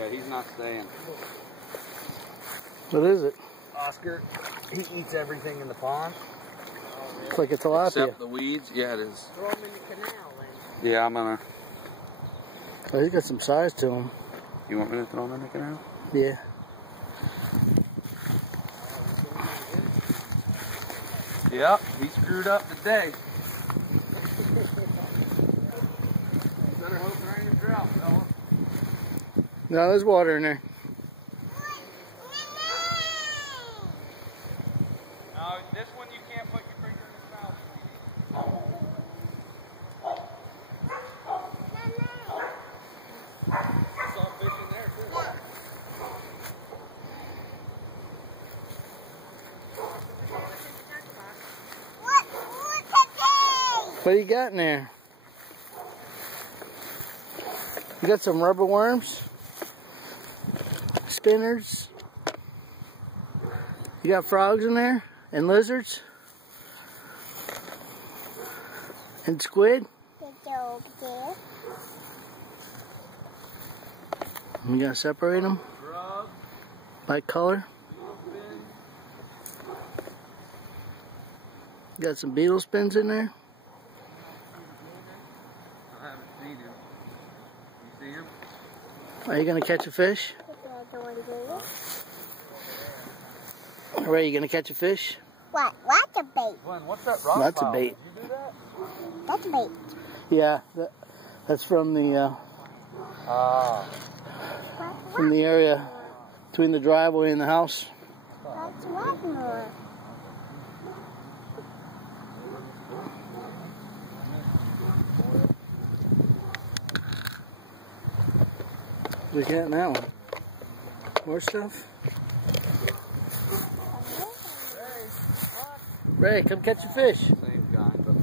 Yeah, he's not staying. What is it? Oscar, he eats everything in the pond. It's like a tilapia. Except the weeds. Yeah, it is. Throw them in the canal then. Yeah, I'm gonna. Oh, he's got some size to him. You want me to throw him in the canal? Yeah. Yep, he screwed up today. Better hope there ain't a drought, fella. No, there's water in there. No, this one you can't put your finger in his mouth. I saw fish in there too. What do you got in there? You got some rubber worms? Spinners? You got frogs in there? And lizards? And squid? You gotta separate them by color. You got some beetle spins in there? I haven't seen him. You see him? Are you gonna catch a fish? Ray, you gonna catch a fish? What? What's a bait? Glenn, what's that rock That's a pile? bait. Did you do that? That's a bait. Yeah, that's from the area between the driveway and the house. That's what more. Look at that one. More stuff. Ray, come catch a fish. Same kind, but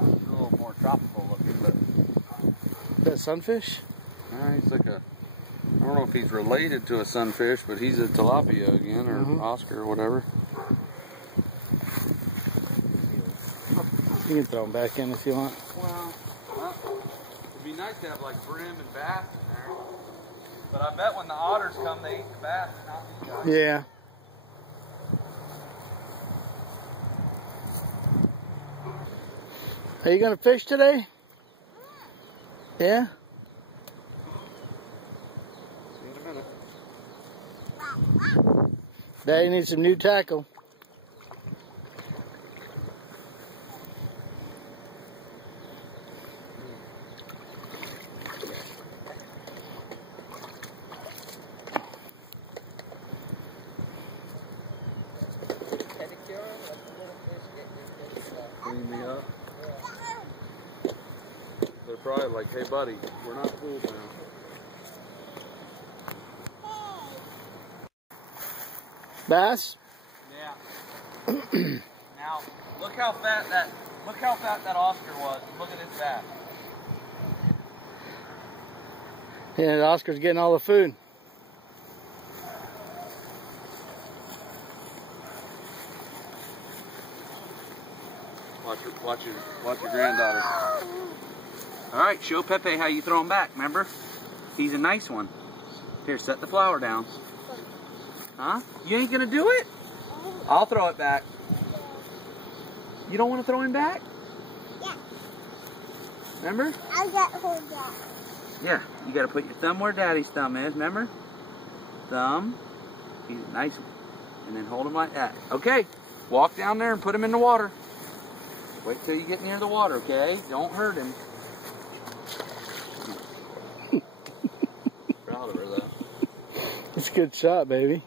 a little more tropical looking. But Is that sunfish? he's like a. I don't know if he's related to a sunfish, but he's a tilapia again, or Oscar, or whatever. You can throw them back in if you want. Well, it'd be nice to have like brim and bass in there. But I bet when the otters come, they eat the bass and not these guys. Yeah. Are you gonna fish today? Yeah? See you in a minute. Daddy needs some new tackle. Clean me up. They're probably like, hey buddy, we're not fools now. Bass? Yeah. Now, look how fat that Oscar was. Look at his back. Yeah, Oscar's getting all the food. Watch your granddaughter. All right, show Pepe how you throw him back. Remember, he's a nice one. Here, set the flour down. Huh? You ain't gonna do it? I'll throw it back. You don't want to throw him back? Yeah. Remember? I'll get hold that. Yeah, you gotta put your thumb where Daddy's thumb is. Remember? Thumb. He's a nice one. And then hold him like that. Okay. Walk down there and put him in the water. Wait till you get near the water, okay? Don't hurt him. Proud of her, though. It's a good shot, baby.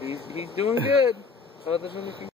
He's doing good. Other than if he